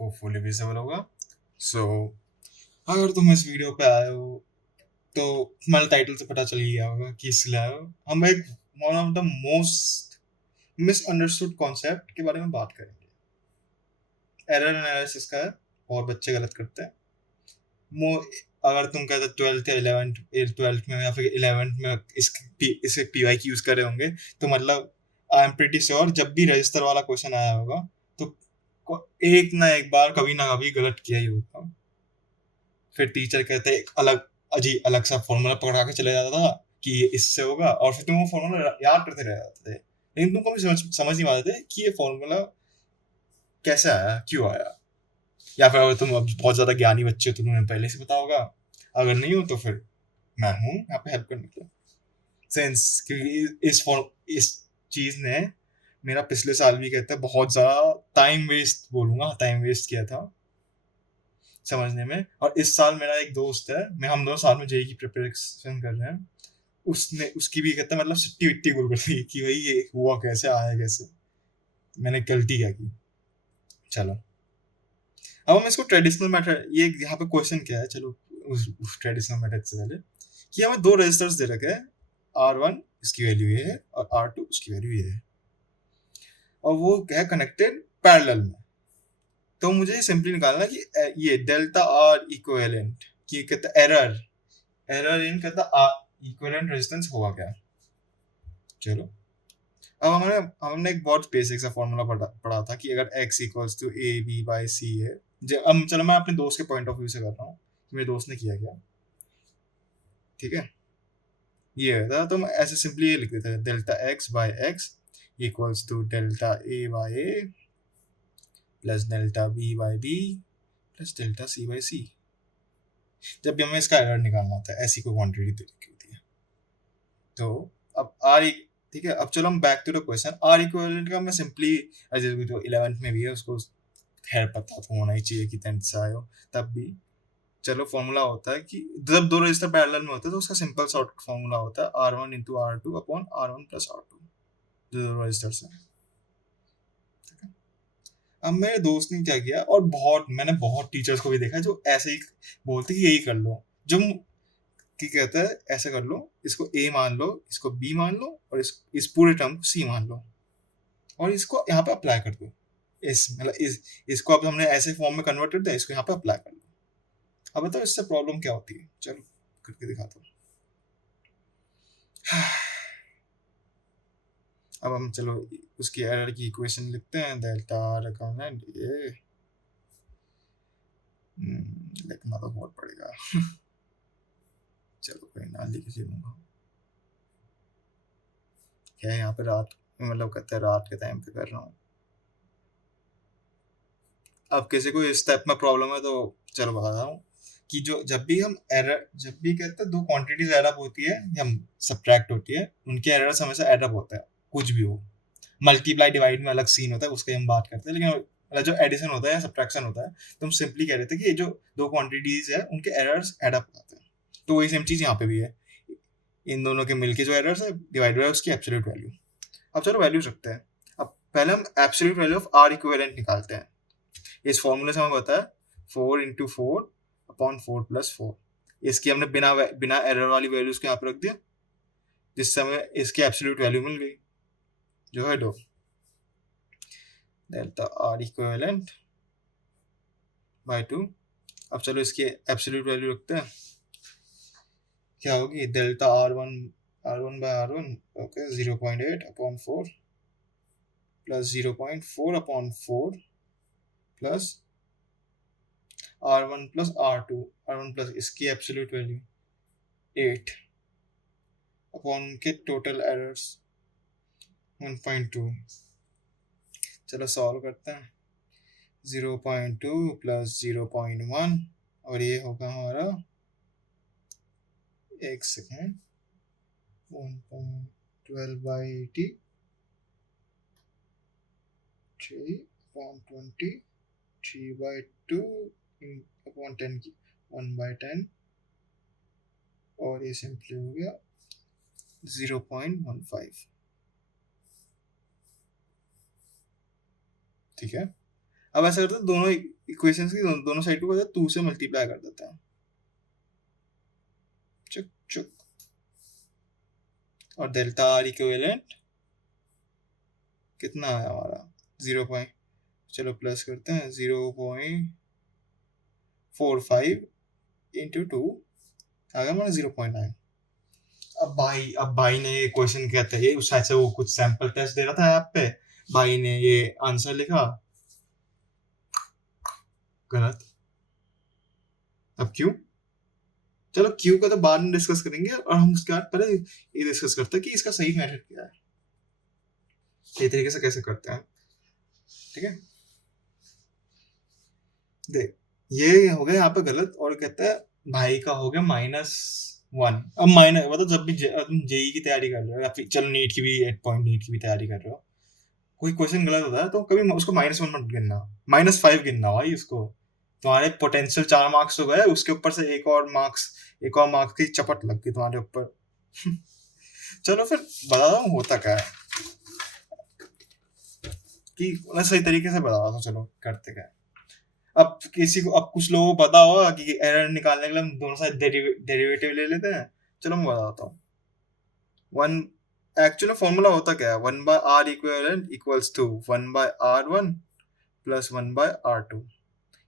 Hopefully visible होगा। सो अगर तुम इस वीडियो पे आए हो तो तुम्हारे टाइटल से पता चल ही गया होगा कि इसलिए आए हो। हम एक one of the most misunderstood concept के बारे में बात करेंगे। एरर एनालिसिस का है, और बच्चे गलत करते हैं। मो अगर तुम कहते 12th या 11th में या फिर 11th में इसके पीवाई यूज कर रहे होंगे, तो मतलब आई एम प्रीटी श्योर जब भी रजिस्टर वाला क्वेश्चन आया होगा तो एक ना एक बार कभी ना कभी गलत किया ही होगा। फिर टीचर कहते एक अलग सा फॉर्मूला पकड़ा के चले जाता था कि ये इससे होगा, और फिर तुम वो फॉर्मूला याद करते रह जाते थे, लेकिन तुम कभी समझ नहीं पाते थे कि ये फॉर्मूला कैसे आया, क्यों आया। या फिर अगर तुम अब बहुत ज्यादा ज्ञानी बच्चे हो तो तुम्हें पहले से पता होगा, अगर नहीं हो तो फिर मैं हूँ यहाँ पे हेल्प करने के लिए। सेंस क्योंकि इस चीज ने मेरा पिछले साल भी कहते हैं बहुत ज्यादा टाइम वेस्ट किया था समझने में। और इस साल मेरा एक दोस्त है, मैं हम दोनों साथ में जेई की प्रिपरेशन कर रहे हैं, उसने उसकी भी कहता है मतलब सिट्टी विट्टी गुल कर दी कि भाई ये हुआ कैसे, आया कैसे, मैंने गलती क्या की। चलो अब हम इसको ट्रेडिशनल मेथड, ये यहाँ पे क्वेश्चन क्या है, चलो उस ट्रेडिशनल मेथड से पहले कि हमें दो रजिस्टर्स दे रखे हैं, R1 इसकी वैल्यू ये है और R2 इसकी वैल्यू ये है, और वो है कनेक्टेड पैरेलल में। तो मुझे सिंपली निकालना कि ये डेल्टा आर इक्विवेलेंट की कहता एरर इन कहता इक्विवेलेंट रेजिस्टेंस होगा क्या। चलो अब हमने एक बहुत बेसिक सा फॉर्मूला पढ़ा था कि अगर x equals to A B by C है। अब चलो मैं अपने दोस्त के पॉइंट ऑफ व्यू से कर रहा हूँ, मेरे दोस्त ने किया क्या। ठीक है, ये था तो हम ऐसे सिंपली ये लिख देते हैं, delta X by X equals to delta A by A plus delta B by B plus delta C by C. जब भी हमें इसका एरर निकालना होता है ऐसी कोई क्वांटिटी दे रखी होती है। तो अब आर, ठीक है, अब चलो हम back to the question. R equivalent का मैं सिंपली जो 11th में भी है उसको खैर पता तो होना ही चाहिए कि 10th से आए हो तब भी। चलो फॉर्मूला होता है कि जब दो रजिस्टर पैरेलल में होते हैं तो उसका सिंपल सॉर्ट फॉर्मूला होता है R1 into R2 upon R1 plus R2, जो दो रजिस्टर्स हैं। अब मेरे दोस्त ने क्या किया, और मैंने बहुत टीचर्स को भी देखा जो ऐसे ही बोलते कि यही कर लो, जो कि कहता है ऐसे कर लो, इसको A मान लो, इसको B मान लो, और इस पूरे टर्म को C मान लो, और इसको यहाँ पे अप्लाई कर दो। इसको अब हमने ऐसे फॉर्म में कन्वर्ट कर दिया, इसको यहाँ पे अप्लाई कर लो। अब बताओ इससे प्रॉब्लम क्या होती है, चलो करके दिखाता हूँ। अब हम चलो उसकी एरर की इक्वेशन लिखते हैं, डेल्टा आर कॉन्स्टेंट ये लिखना तो बहुत पड़ेगा चलो कोई ना, लिख लूंगा। क्या यहाँ पे रात मतलब कहते हैं रात के टाइम पे कर रहा हूँ। अब किसी को इस टाइप में प्रॉब्लम है तो चलो बता रहा हूँ कि जब भी कहते हैं दो क्वांटिटीज एड अप होती है या सब्ट्रैक्ट होती है, उनके एरर्स हमेशा एड अप होता है, कुछ भी हो। मल्टीप्लाई डिवाइड में अलग सीन होता है, उसके हम बात करते हैं, लेकिन मतलब जो एडिशन होता है या सब्ट्रैक्शन होता है तो हम सिंपली कह रहे थे कि ये जो दो क्वांटिटीज है उनके एरर्स एड अप होते हैं। तो वही सेम चीज यहाँ पे भी है, इन दोनों के मिलके जो एरर्स है डिवाइडेड बाय उसकी एब्सोल्यूट वैल्यू। अब चलो वैल्यूज रखते हैं। अब पहले हम absolute value of R equivalent निकालते हैं। इस फॉर्मूले से हमें पता है 4 इंटू 4 अपॉन 4 प्लस 4। इसकी हमने बिना बिना एरर वाली वैल्यूज को यहाँ पर रख दिया, जिससे हमें इसकी एब्सोल्यूट वैल्यू मिल गई जो है दो, डेल्टा आर इक्विवेलेंट बाय 2। अब चलो इसकी एब्सोल्यूट वैल्यू रखते हैं, क्या होगी, delta R1 by R1 okay 0.8 upon 4 plus 0.4 upon 4 plus R1 plus R1 plus इसकी एब्सोल्यूट वैल्यू 8 अपॉन के टोटल एरर्स 1.2। चलो सॉल्व करते हैं, 0.2 प्लस 0.1 और ये होगा हमारा एक सेकेंड 1.12 बाई 80 3.20 3 बाई 2 अपॉन 10 की 1 बाई 10, और ये सिंपली हो गया 0.15। ठीक है, अब ऐसा करते हैं, दोनों इक्वेशंस की दोनों साइड को 2 से मल्टीप्लाई कर देते हैं, चुक चुक, और डेल्टा आर इक्विवेलेंट कितना है हमारा 0 पॉइंट, चलो प्लस करते हैं 0.45 इंटू 2 आ गया हमारा 0.9। अब भाई ने ये क्वेश्चन कहते हैं, उस शायद से वो कुछ सैंपल टेस्ट दे रहा था ऐप पे, भाई ने ये आंसर लिखा गलत। अब क्यों, चलो क्यू का तो बाद में डिस्कस करेंगे, और हम उसके बाद पहले ये डिस्कस करते हैं कि इसका सही मेथड क्या है, सही तरीके से कैसे करते हैं। ठीक है, देख ये हो गया यहाँ पे गलत, और कहता है भाई का हो गया -1। अब माइनस मतलब जब भी तुम जेई की तैयारी कर रहे हो, या फिर चलो नीट की भी 8 पॉइंट नीट की भी तैयारी कर रहे हो, कोई क्वेश्चन गलत होता है तो कभी उसको -1 मत गिनना, -5 गिनना भाई उसको। तुम्हारे पोटेंशियल 4 मार्क्स तो गए, उसके ऊपर से एक और मार्क्स की चपट लग गई तुम्हारे ऊपर। चलो फिर बता दो होता क्या है, कि मैं सही तरीके से बता दो, चलो करते क्या है। अब कुछ लोगों को पता होगा कि एरर निकालने के लिए हम दोनों साइड डेरिवेटिव ले लेते हैं। चलो मैं बताता हूँ, वन एक्चुअली फॉर्मूला होता क्या है, 1/r equivalent equals to 1/r1 plus 1/r2।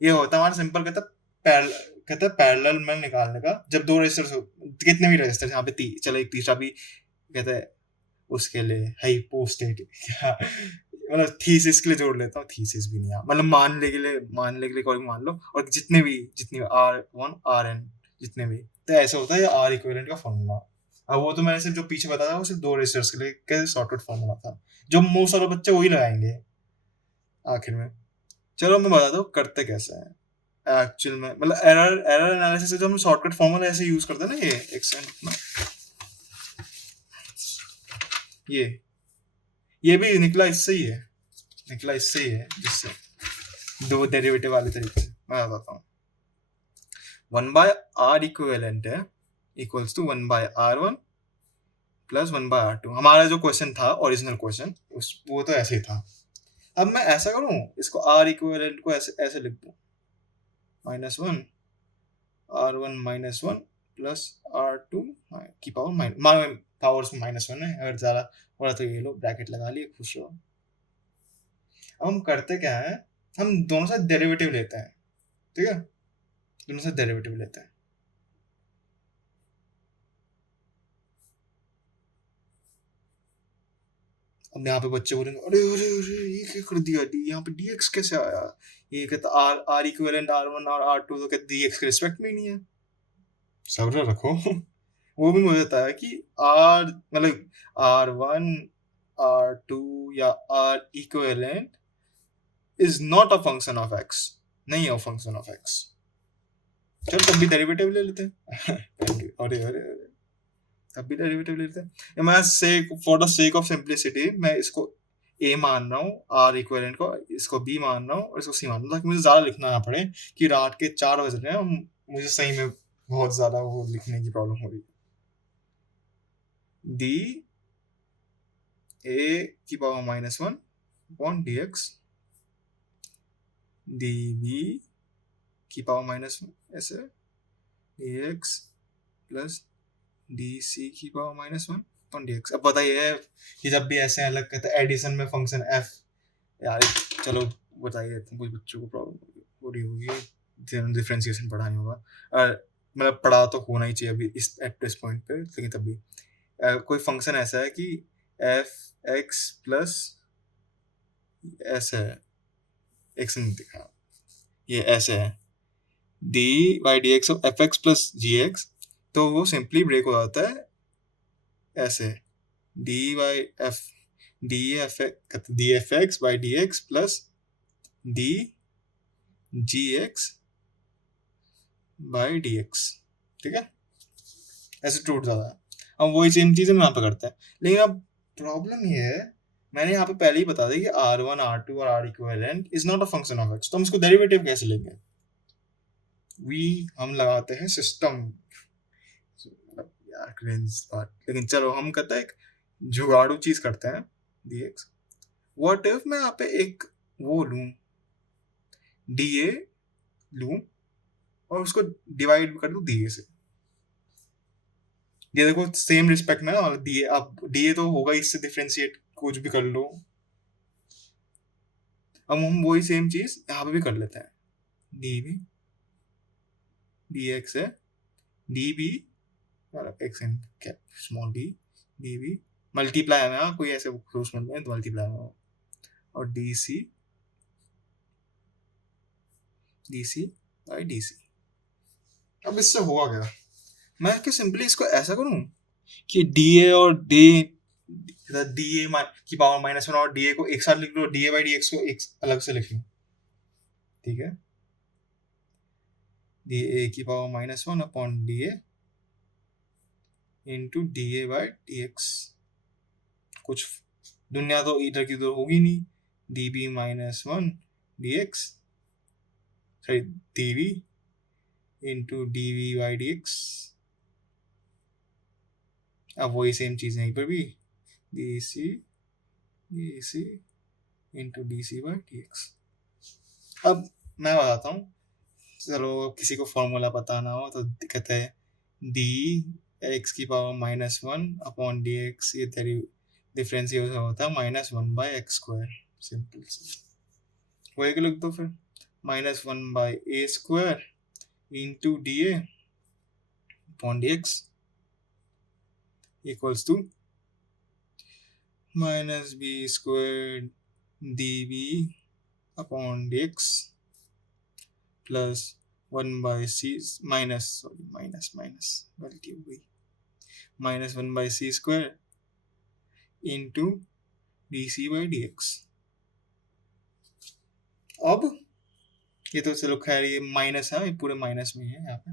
ये होता है हमारा सिंपल, कहता है पैरेलल में निकालने का, जब दो रेजिस्टर्स हो, कितने भी रेजिस्टर्स यहाँ पे चलो एक तीसरा भी कहता है उसके लिए हाइपोस्टेट मतलब थीसिस के लिए जोड़ लेता हूँ, थीसिस भी नहीं, मतलब मानने के लिए कोई मान लो, और जितनी R1 Rn जितने भी, तो ऐसा होता है आर इक्विवेलेंट का फॉर्मूला। अब वो तो मैंने सिर्फ जो पीछे बताया वो सिर्फ 2 रेजिस्टर्स के लिए कैसे शॉर्टकट फॉर्मूला था, जो मोस्ट सारे बच्चे वही लगाएंगे आखिर में। चलो मैं बता दूं करते कैसे है एक्चुअल में, मतलब एरर एनालिसिस से जो हम शॉर्टकट फॉर्मूला ऐसे यूज करते हैं ना, ये एक सेकंड अपना, ये भी निकला इससे ही है, जिससे दो डेरिवेटिव वाले तरीके से मैं बताता हूँ। 1/r इक्विवेलेंट है equals to 1/r1 plus 1/r2। हमारा जो क्वेश्चन था ओरिजिनल क्वेश्चन वो तो ऐसे ही था। अब मैं ऐसा करूं, इसको r इक्विवेलेंट को ऐसे लिख दूं, -1 r1 -1 प्लस r2 की पावर पावर्स -1 है, अगर ज्यादा बड़ा तो ये लो ब्रैकेट लगा लिए, खुश हो। अब हम करते क्या है, हम दोनों साथ डेरिवेटिव लेते हैं, ठीक है, दोनों साथ डेरिवेटिव लेते हैं। अब यहाँ पे बच्चे बोलेंगे अरे अरे अरे ये क्या कर दिया, यहाँ पे dx कैसे आया, ये कहता r इक्विवेलेंट r1 और r2 तो कहते dx के रिस्पेक्ट में ही नहीं है। सब्र रखो। वो भी मुझे बताया कि r मतलब r1 r2 या r equivalent is not a function of x, नहीं है फंक्शन ऑफ x। चल तब भी डेरिवेटिव ले लेते हैं। अरे अरे तब भी डेरिवेटिव ले लेते हैं। मैं for the sake of simplicity मैं इसको a मान रहा हूँ, r इक्विवेलेंट को, इसको b मान रहा हूँ और इसको c मान रहा हूँ, ताकि मुझे ज्यादा लिखना ना पड़े कि रात के 4 बज रहे हैं, मुझे सही में बहुत ज्यादा वो लिखने की प्रॉब्लम हो रही है। d a की पावर -1 अपॉन dx db की पावर -1 ऐसे dx प्लस dc की पावर -1 अपॉन dx। अब बताइए कि जब भी ऐसे अलग कहते हैं एडिशन में फंक्शन f, यार चलो बताइए, कुछ बच्चों को प्रॉब्लम हो रही होगी, डिफरेंशिएशन पढ़ा नहीं होगा, मतलब पढ़ा तो होना ही चाहिए अभी इस पॉइंट पे, लेकिन तब भी कोई फंक्शन ऐसा है कि एफ एक्स प्लस ऐसे है, एक्स नहीं दिखा, ये ऐसे है d by D x of f x plus g x, तो वो सिंपली ब्रेक हो जाता है ऐसे d by f d f x by D x plus d g x by D x, ठीक है, ऐसे टूट जाता है। अब वही सेम चीज़ हम यहाँ पे करते हैं, लेकिन अब प्रॉब्लम ये है, मैंने यहाँ पे पहले ही बता दिया कि r1 r2 और r equivalent is not a function of x, तो हम इसको डेरिवेटिव कैसे लेंगे, हम लगाते हैं सिस्टम, यार लेकिन चलो हम कहते हैं एक जुगाड़ू चीज करते हैं dx। व्हाट इफ मैं यहाँ पे एक वो लूं, डी ए लूँ और उसको डिवाइड कर दूँ डी ए से। ये देखो सेम रिस्पेक्ट में ना, डी ए, अब डी ए तो होगा, इससे डिफ्रेंशिएट कुछ भी कर लो। अब हम वही सेम चीज यहाँ पे भी कर लेते हैं, डी बी डी एक्स है, D B X in cap small D, D B multiply में, कोई ऐसे उसमें मल्टीप्लाई में, और D C by D C. अब इससे हुआ क्या, मैं क्या सिंपली इसको ऐसा करूं कि डी ए और डी ए की पावर -1 और डी ए को एक साथ लिख लो, D A by D X को एक अलग से लिख लो, ठीक है। डी ए की power -1 upon d a into d A by D x, कुछ दुनिया तो इधर की उधर होगी नहीं, d b -1 d x, sorry d b into d v by D x. अब वही सेम चीज़ यहीं पर भी, d c into d C by D x. अब मैं बताता हूँ, चलो किसी को फॉर्मूला पता ना हो तो कहते हैं डी एक्स की पावर -1 अपॉन डी एक्स, ये डिफरेंशिएशन होता है -1 बाई एक्स स्क्वायर, सिंपल से वही को लिख दो फिर, -1 by a square into d a upon d x equals to minus b square d b upon d x plus 1 by c minus गलती हो गई, -1 by c square into d C by D x. अब ये तो चलो खैर ये minus है, ये पूरे माइनस में है यहाँ पे।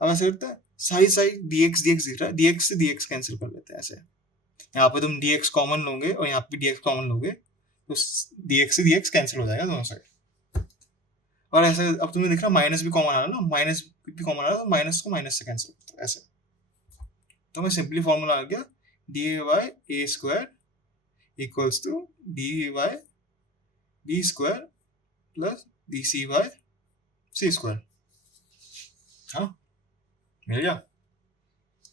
अब ऐसे करते हैं, साइड डी एक्स दिख रहा है, डी एक्स से डी एक्स कैंसिल कर लेते हैं ऐसे। यहाँ पे तुम डी एक्स कॉमन लोगे और यहाँ पे डी एक्स कॉमन लोगे तो डी एक्स से डी एक्स कैंसिल हो जाएगा दोनों साइड। और ऐसे अब तुम्हें दिख रहा है माइनस भी कॉमन आ रहा है ना, माइनस भी कॉमन आ रहा है तो माइनस को माइनस से कैंसिल करते हैं ऐसे। तो मैं सिंपली फॉर्मूला आ गया, d A by a square equals to d A by b square plus d C by c square. हाँ मिल गया।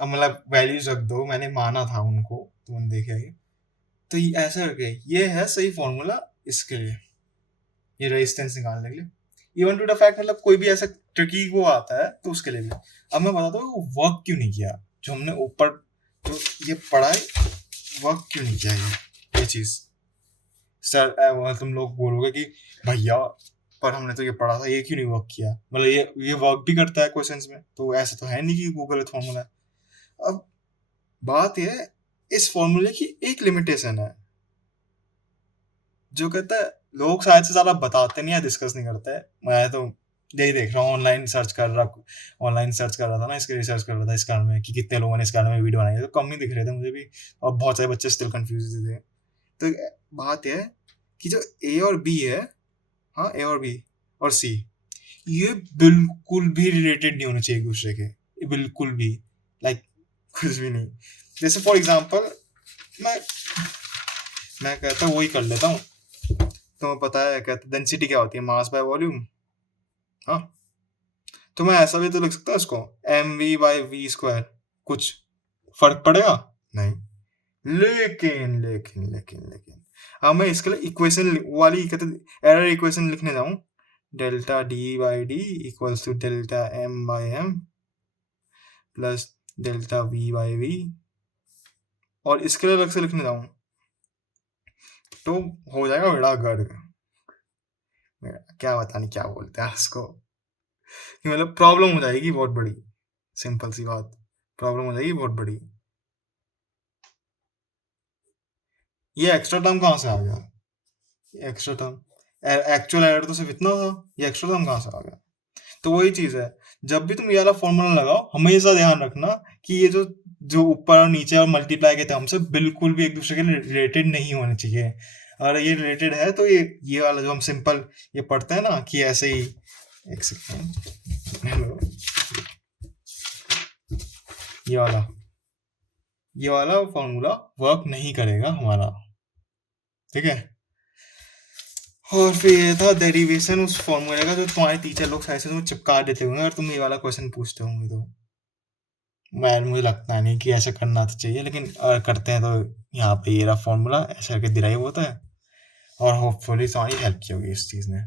अब मतलब वैल्यूज रख दो, मैंने माना था उनको तो मैंने देखा ही, तो ये ऐसा करके ये है सही फॉर्मूला इसके लिए, ये रेजिस्टेंस निकालने के लिए, इवन टू द फैक्ट मतलब कोई भी ऐसा ट्रिकी वो आता है तो उसके लिए भी। अब मैं बताता हूँ वर्क क्यों नहीं किया, जो हमने ऊपर जो ये पढ़ा है वर्क क्यों नहीं किया ये चीज। सर तुम लोग बोलोगे कि भैया पर हमने तो ये पढ़ा था, ये क्यों नहीं वर्क किया, मतलब ये वर्क भी करता है क्वेश्चंस में, तो ऐसा तो है नहीं कि वो गलत फॉर्मूला है। अब बात ये है, इस फॉर्मूले की एक लिमिटेशन है जो कहता है लोग शायद से ज्यादा बताते नहीं है, डिस्कस नहीं करते है। मैं तो यही देख रहा हूँ, ऑनलाइन सर्च कर रहा था ना, इसके रिसर्च कर रहा था इस कारण में कि कितने लोगों ने इस कारण में वीडियो बनाई है, तो कम ही दिख रहे थे मुझे भी, और बहुत सारे बच्चे स्टिल कंफ्यूज थे। तो बात यह है कि जो ए और बी है, हाँ ए और बी और सी, ये बिल्कुल भी रिलेटेड नहीं होने चाहिए एक दूसरे के, बिल्कुल भी, लाइक कुछ भी नहीं। जैसे फॉर एग्जांपल मैं कहता हूँ वही कर लेता हूँ, तुम्हें पता है कहते डेंसिटी क्या होती है, मास बाय वॉल्यूम। हाँ तो मैं ऐसा भी तो लिख सकता हूँ इसको, m v by v square, कुछ फर्क पड़ेगा नहीं, लेकिन लेकिन लेकिन लेकिन अब मैं इसके लिए इक्वेशन वाली कहते एरर इक्वेशन लिखने जाऊँ, delta d by d equals to delta m by m plus delta v by v, और इसके लिए अलग से लिखने जाऊँ तो हो जाएगा बड़ा गर्द, क्या पता नहीं क्या बोलते हैं उसको, मतलब प्रॉब्लम हो जाएगी बहुत बड़ी, सिंपल सी बात, प्रॉब्लम हो जाएगी बहुत बड़ी। ये एक्स्ट्रा टर्म कहाँ से आ गया, एक्स्ट्रा टर्म एक्चुअल एरर तो सिर्फ इतना था, ये एक्स्ट्रा टर्म कहाँ से आ गया। तो वही चीज है, जब भी तुम ये वाला फॉर्मूला लगाओ हमेशा ध्यान रखना कि ये जो ऊपर और नीचे और मल्टीप्लाई के टर्म्स है बिल्कुल भी एक दूसरे के रिलेटेड नहीं होने चाहिए। अगर ये रिलेटेड है तो ये वाला जो हम सिंपल ये पढ़ते हैं ना कि ऐसे ही, एक सेकेंड, हेलो, ये वाला फॉर्मूला वर्क नहीं करेगा हमारा, ठीक है। और फिर ये था डेरिवेशन उस फॉर्मूले का जो तुम्हारे टीचर लोग शायद से तुम्हें चिपका देते होंगे अगर तुम ये वाला क्वेश्चन पूछते होंगे तो। मैं मुझे लगता नहीं कि ऐसा करना तो चाहिए, लेकिन अगर करते हैं तो यहाँ पे ये रहा फॉर्मूला ऐसा करके डिराइव होता है, और होपफुली तुम्हारी हेल्प की होगी इस चीज़ ने।